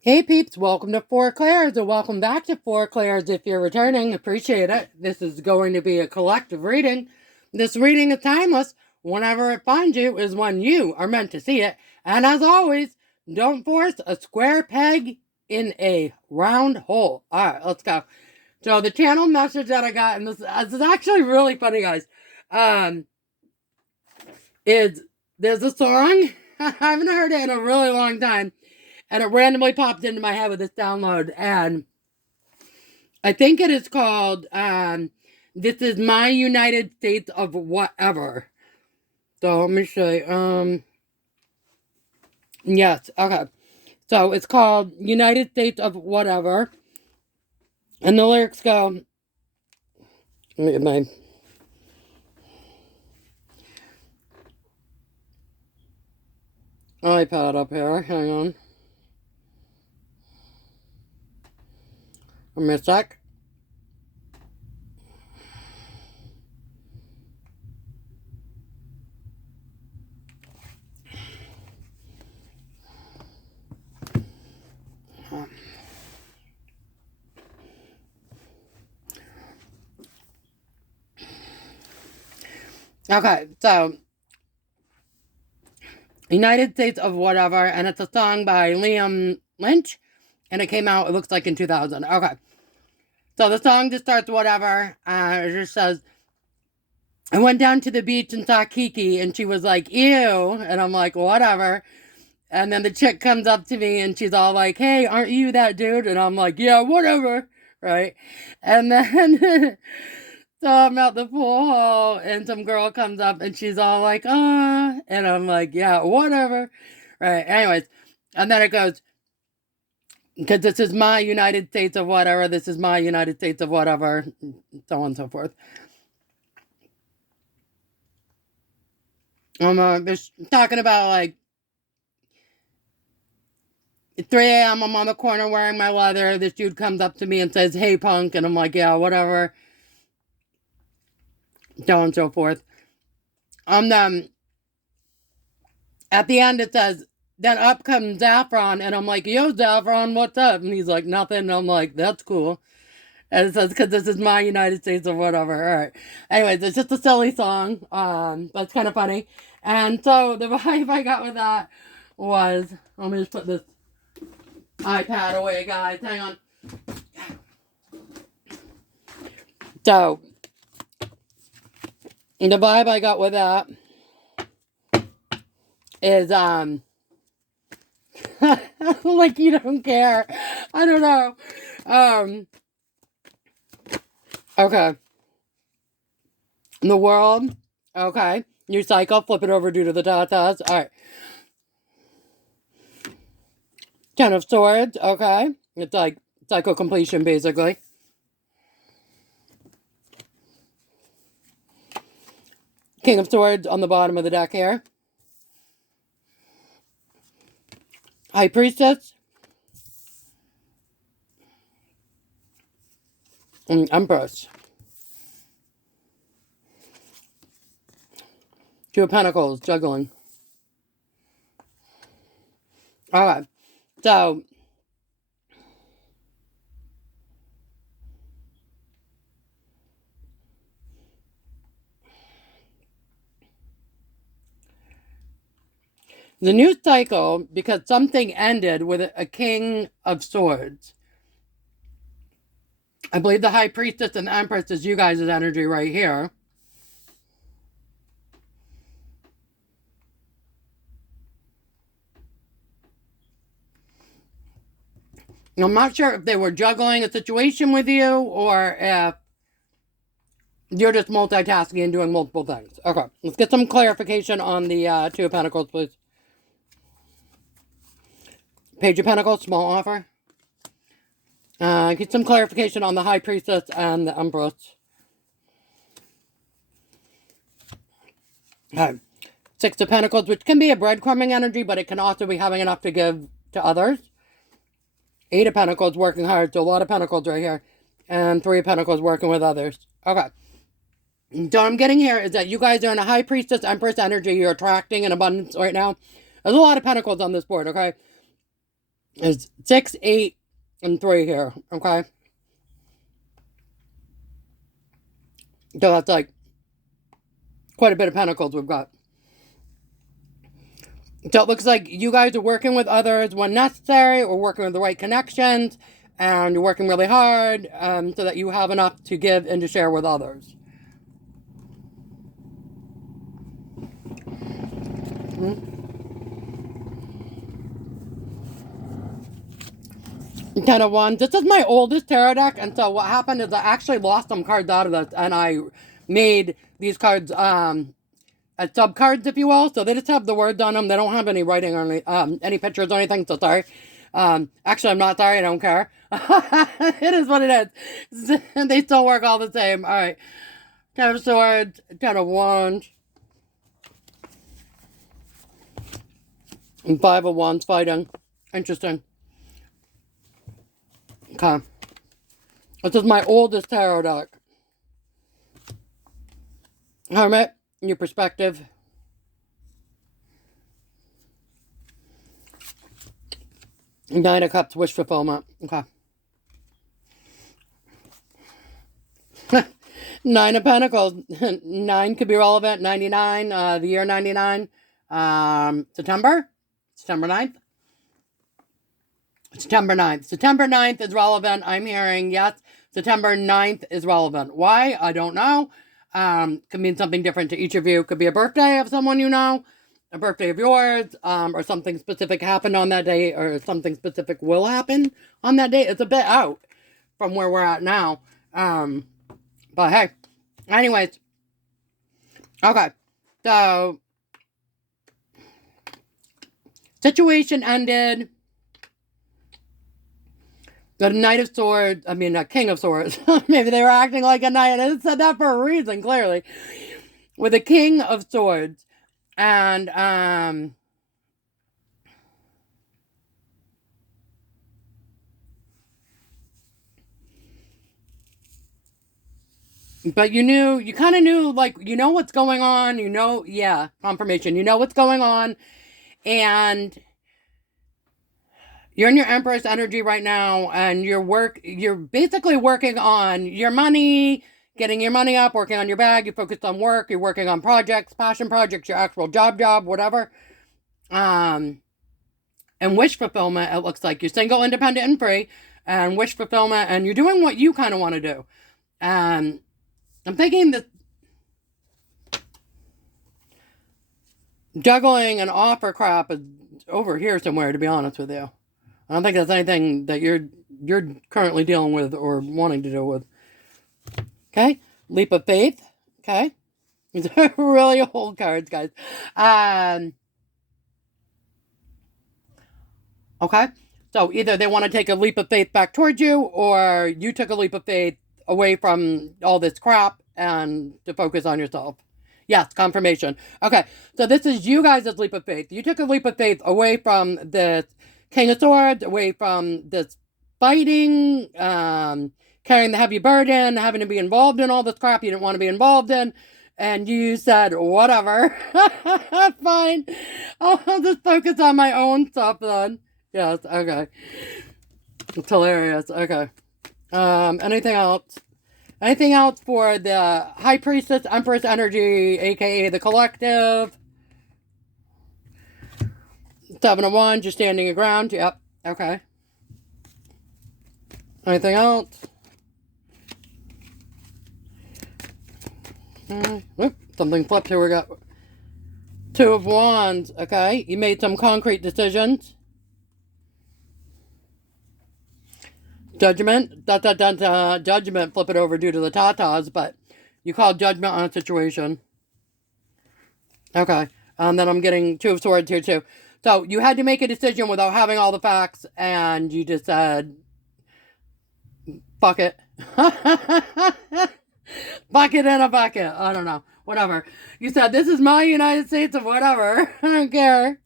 Hey peeps, welcome to Four Clairs, or welcome back to Four Clairs if you're returning. Appreciate it. This is going to be a collective reading. This reading is timeless. Whenever it finds you is when you are meant to see it. And as always, don't force a square peg in a round hole. Alright, let's go. So the channel message that I got, and this is actually really funny, guys, um, is there's a song. I haven't heard it in a really long time, and it randomly popped into my head with this download, and I think it is called This Is My United States of Whatever. So let me show you. Yes, okay. So it's called United States of Whatever. And the lyrics go, let me get my iPad up here. Hang on. Give me a sec. Okay, so United States of Whatever, and it's a song by Liam Lynch, and it came out, it looks like in 2000. Okay. So the song just starts whatever. It just says, I went down to the beach and saw Kiki, and she was like, ew. And I'm like, whatever. And then the chick comes up to me, and she's all like, hey, aren't you that dude? And I'm like, yeah, whatever. Right? And then, so I'm at the pool hall, and some girl comes up, and she's all like, and I'm like, yeah, whatever. Right? Anyways. And then it goes, because this is my United States of whatever, this is my United States of whatever, so on and so forth. Just talking about like 3 a.m. I'm on the corner wearing my leather. This dude comes up to me and says, hey, punk. And I'm like, yeah, whatever. So on and so forth. At the end, it says, then up comes Zaffron. And I'm like, yo, Zaffron, what's up? And he's like, nothing. And I'm like, that's cool. And it says, because this is my United States or whatever. All right. Anyways, it's just a silly song. That's kind of funny. And so the vibe I got with that was, let me just put this iPad away, guys. Hang on. So, the vibe I got with that is, like you don't care. I don't know. Okay. In the world, okay. New cycle, flip it over due to the tatas. Alright. Ten of Swords, okay. It's like cycle completion, basically. King of Swords on the bottom of the deck here. High Priestess. And Empress. Two of Pentacles, juggling. Alright. So, the new cycle, because something ended with a King of Swords. I believe the High Priestess and the Empress is you guys' energy right here. I'm not sure if they were juggling a situation with you or if you're just multitasking and doing multiple things. Okay, let's get some clarification on the Two of Pentacles, please. Page of Pentacles, small offer. Get some clarification on the High Priestess and the Empress. Okay. Six of Pentacles, which can be a breadcrumbing energy, but it can also be having enough to give to others. Eight of Pentacles, working hard, so a lot of Pentacles right here. And Three of Pentacles, working with others. Okay. So what I'm getting here is that you guys are in a High Priestess, Empress energy. You're attracting an abundance right now. There's a lot of Pentacles on this board, okay? It's 6, 8, and 3 here, okay? So that's like quite a bit of pentacles we've got. So it looks like you guys are working with others when necessary, or working with the right connections, and you're working really hard so that you have enough to give and to share with others. Mm-hmm. 10 of Wands. This is my oldest tarot deck, and so what happened is I actually lost some cards out of this, and I made these cards as sub cards, if you will. So they just have the words on them. They don't have any writing or any pictures or anything. So sorry. Actually, I'm not sorry. I don't care. It is what it is. They still work all the same. All right. 10 of Swords, 10 of Wands, and 5 of Wands fighting. Interesting. Okay. This is my oldest tarot deck. Hermit, new perspective. Nine of Cups, wish fulfillment. Okay. 9 of Pentacles. 9 could be relevant. 99, the year 99. September 9th. September 9th. September 9th is relevant. I'm hearing, yes, September 9th is relevant. Why? I don't know. Could mean something different to each of you. Could be a birthday of someone you know, a birthday of yours, or something specific happened on that day, or something specific will happen on that day. It's a bit out from where we're at now. But hey, anyways. Okay. So, situation ended. The Knight of Swords, I mean, King of Swords. Maybe they were acting like a knight. I said that for a reason, clearly. With the King of Swords. And, but you kind of knew, like, you know what's going on. You know, yeah, confirmation. You know what's going on. And you're in your Empress energy right now, and you're basically working on your money, getting your money up, working on your bag. You're focused on work. You're working on projects, passion projects, your actual job, whatever. And wish fulfillment, it looks like. You're single, independent, and free. And wish fulfillment, and you're doing what you kind of want to do. I'm thinking that juggling and offer crap is over here somewhere, to be honest with you. I don't think that's anything that you're currently dealing with or wanting to deal with. Okay? Leap of faith. Okay? These are really old cards, guys. Okay? So either they want to take a leap of faith back towards you, or you took a leap of faith away from all this crap and to focus on yourself. Yes, confirmation. Okay, so this is you guys' leap of faith. You took a leap of faith away from this King of Swords, away from this fighting, carrying the heavy burden, having to be involved in all this crap you didn't want to be involved in. And you said, whatever. Fine. I'll just focus on my own stuff then. Yes, okay. It's hilarious. Okay. Anything else? Anything else for the High Priestess, Empress energy, aka the collective? 7 of Wands, you're standing your ground. Yep. Okay. Anything else? Something flipped here. We got 2 of Wands. Okay. You made some concrete decisions. Judgment. Judgment. Flip it over due to the tatas, but you called judgment on a situation. Okay. Then I'm getting 2 of Swords here too. So you had to make a decision without having all the facts, and you just said, fuck it. Bucket in a bucket. I don't know. Whatever. You said, this is my United States of whatever. I don't care.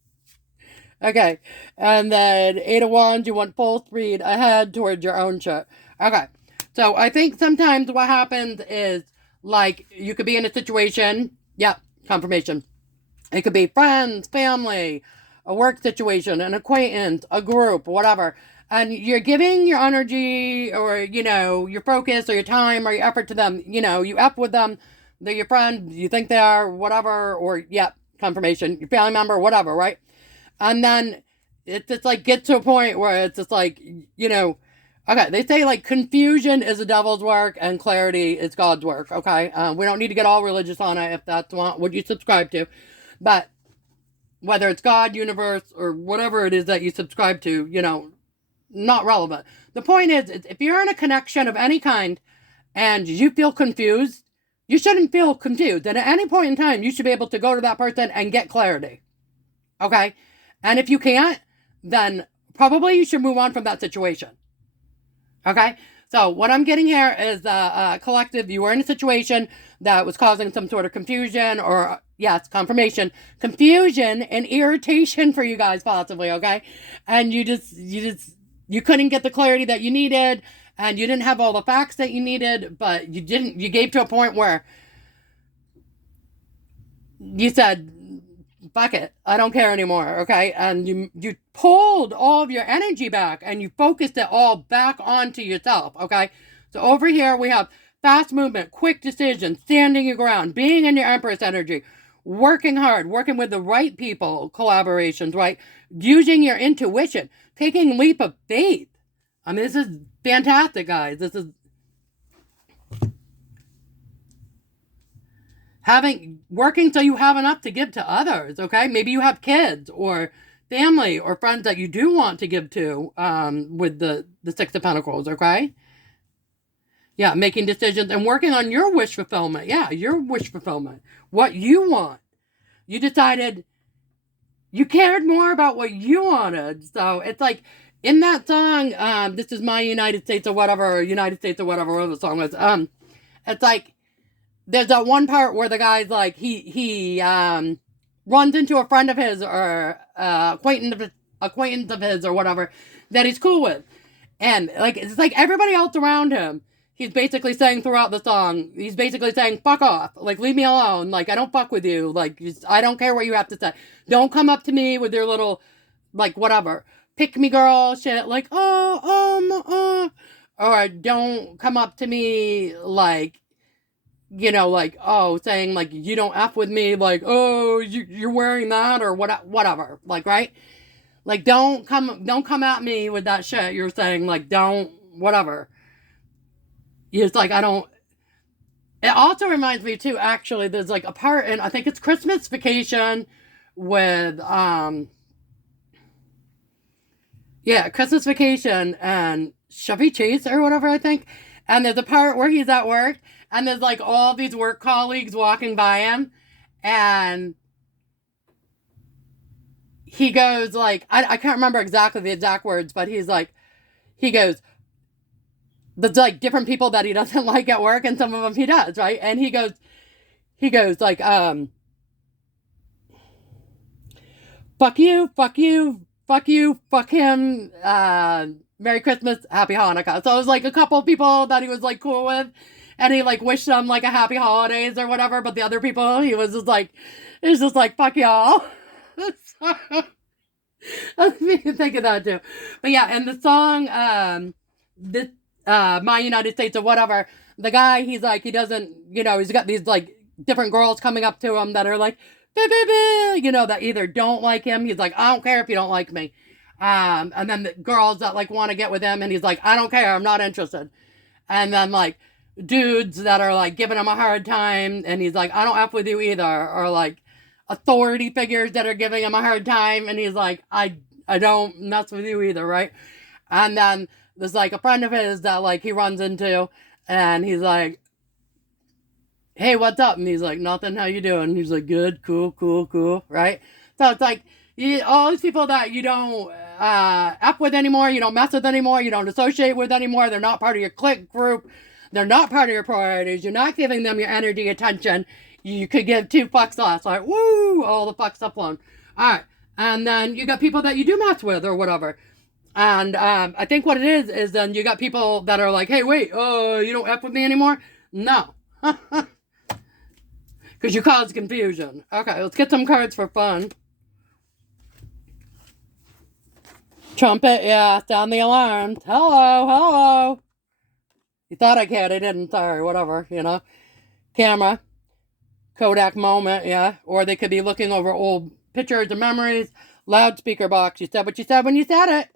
Okay. And then 8 of Wands, you went full speed ahead towards your own shit. Okay. So I think sometimes what happens is, like, you could be in a situation. Yep. Confirmation. It could be friends, family, a work situation, an acquaintance, a group, whatever, and you're giving your energy or, your focus or your time or your effort to them, you F with them, they're your friend, you think they are, whatever, or, confirmation, your family member, whatever, right? And then it's just like, get to a point where it's just like, okay, they say like confusion is the devil's work and clarity is God's work, okay? We don't need to get all religious on it if that's what you subscribe to. But whether it's God, universe, or whatever it is that you subscribe to, not relevant. The point is, if you're in a connection of any kind and you feel confused, you shouldn't feel confused. And at any point in time, you should be able to go to that person and get clarity, okay? And if you can't, then probably you should move on from that situation. Okay? So what I'm getting here is collective. You were in a situation that was causing some sort of confusion or, yes, confirmation. Confusion and irritation for you guys possibly, okay? And you couldn't get the clarity that you needed and you didn't have all the facts that you needed, but you gave to a point where you said, fuck it, I don't care anymore, okay? And you pulled all of your energy back and you focused it all back onto yourself, okay? So over here we have fast movement, quick decisions, standing your ground, being in your Empress energy, working hard, working with the right people, collaborations, right? Using your intuition, taking leap of faith. I mean, this is fantastic, guys. This is working so you have enough to give to others, okay? Maybe you have kids or family or friends that you do want to give to with the Six of Pentacles, okay? Yeah, making decisions and working on your wish fulfillment. Yeah, your wish fulfillment. What you want. You decided you cared more about what you wanted. So it's like in that song, This Is My United States or whatever the song was. It's like, there's that one part where the guy's like, he runs into a friend of his or acquaintance of his or whatever that he's cool with. And like, it's like everybody else around him, he's basically saying throughout the song, he's basically saying, fuck off. Like, leave me alone. Like, I don't fuck with you. Like, I don't care what you have to say. Don't come up to me with your little, like, whatever. Pick me girl shit. Like, or don't come up to me like, like, saying, like, you don't F with me, like, you're wearing that, or whatever, like, right? Like, don't come at me with that shit you're saying, like, don't, whatever. It's like, I don't, it also reminds me, too, actually, there's, like, a part in, I think it's Christmas Vacation with, Christmas Vacation and Chevy Chase or whatever, I think, and there's a part where he's at work, and there's, like, all these work colleagues walking by him. And he goes, like, I can't remember exactly the exact words, but he goes, there's, like, different people that he doesn't like at work, and some of them he does, right? And he goes, like, fuck you, fuck you, fuck you, fuck him, Merry Christmas, Happy Hanukkah. So it was, like, a couple of people that he was, like, cool with. And he, like, wished them, like, a happy holidays or whatever. But the other people, he was just like, fuck y'all. That made me think of that, too. But, yeah, and the song, My United States or whatever, the guy, he's like, he doesn't, he's got these, like, different girls coming up to him that are like, that either don't like him. He's like, I don't care if you don't like me. And then the girls that, like, want to get with him, and he's like, I don't care, I'm not interested. And then, like, dudes that are, like, giving him a hard time, and he's like, I don't F with you either, or, like, authority figures that are giving him a hard time, and he's like, I don't mess with you either, right? And then there's, like, a friend of his that, like, he runs into, and he's like, hey, what's up? And he's like, nothing, how you doing? And he's like, good, cool, right? So it's like, all these people that you don't F with anymore, you don't mess with anymore, you don't associate with anymore, they're not part of your clique group, they're not part of your priorities, you're not giving them your energy, attention, you could give 2 fucks less, like, woo, all the fucks up on. Alright, and then you got people that you do mess with or whatever. And I think what it is then you got people that are like, hey, wait, you don't F with me anymore? No. Because you cause confusion. Okay, let's get some cards for fun. Trumpet, yeah, sound the alarm. Hello, hello. You thought I could, I didn't, sorry, whatever, you know. Camera, Kodak moment, yeah. Or they could be looking over old pictures and memories. Loudspeaker box, you said what you said when you said it.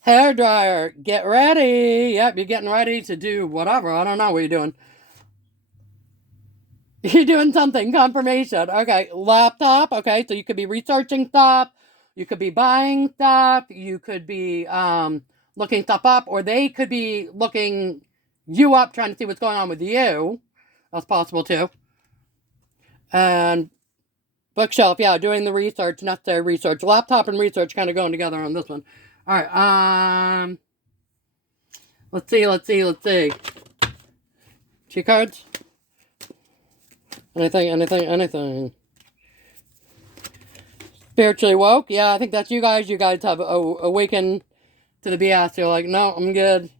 Hair dryer, get ready. Yep, you're getting ready to do whatever. I don't know what you're doing. You're doing something, confirmation. Okay, laptop, okay, so you could be researching stuff. You could be buying stuff. You could be looking stuff up. Or they could be looking you up, trying to see what's going on with you. That's possible too. And bookshelf, yeah, doing the research, necessary research. Laptop and research kind of going together on this one. All right, let's see. Two cards? Anything. Spiritually woke, yeah, I think that's you guys. You guys have awakened to the BS. You're like, no, I'm good.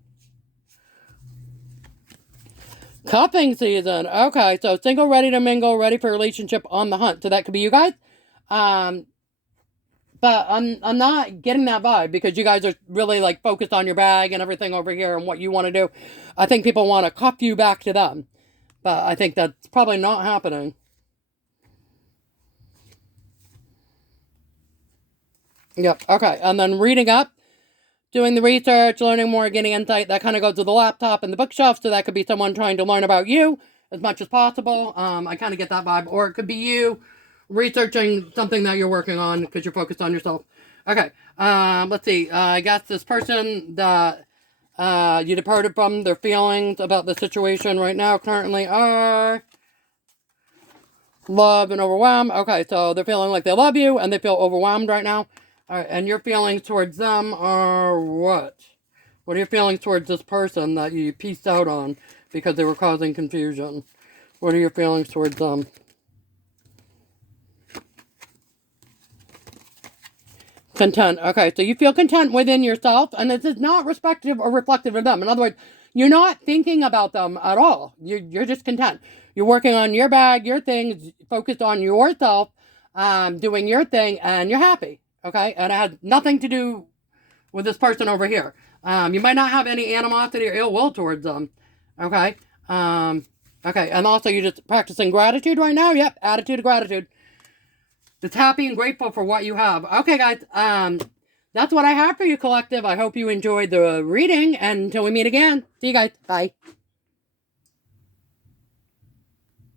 Cupping season. Okay, so single, ready to mingle, ready for relationship, on the hunt. So that could be you guys. But I'm not getting that vibe because you guys are really like focused on your bag and everything over here and what you want to do. I think people want to cuff you back to them. But I think that's probably not happening. Yep, okay. And then reading up, doing the research, learning more, getting insight, that kind of goes to the laptop and the bookshelf. So that could be someone trying to learn about you as much as possible. I kind of get that vibe. Or it could be you researching something that you're working on because you're focused on yourself. Okay, let's see. I guess this person that you departed from, their feelings about the situation right now currently are love and overwhelmed. Okay, so they're feeling like they love you and they feel overwhelmed right now. All right, and your feelings towards them are what? What are your feelings towards this person that you pieced out on because they were causing confusion? What are your feelings towards them? Content. Okay, so you feel content within yourself, and this is not respective or reflective of them. In other words, you're not thinking about them at all. You're just content. You're working on your bag, your things, focused on yourself, doing your thing, and you're happy. Okay, and it has nothing to do with this person over here. You might not have any animosity or ill will towards them. Okay. Okay, and also you're just practicing gratitude right now. Yep, attitude of gratitude. Just happy and grateful for what you have. Okay, guys. That's what I have for you, collective. I hope you enjoyed the reading. And until we meet again, see you guys. Bye.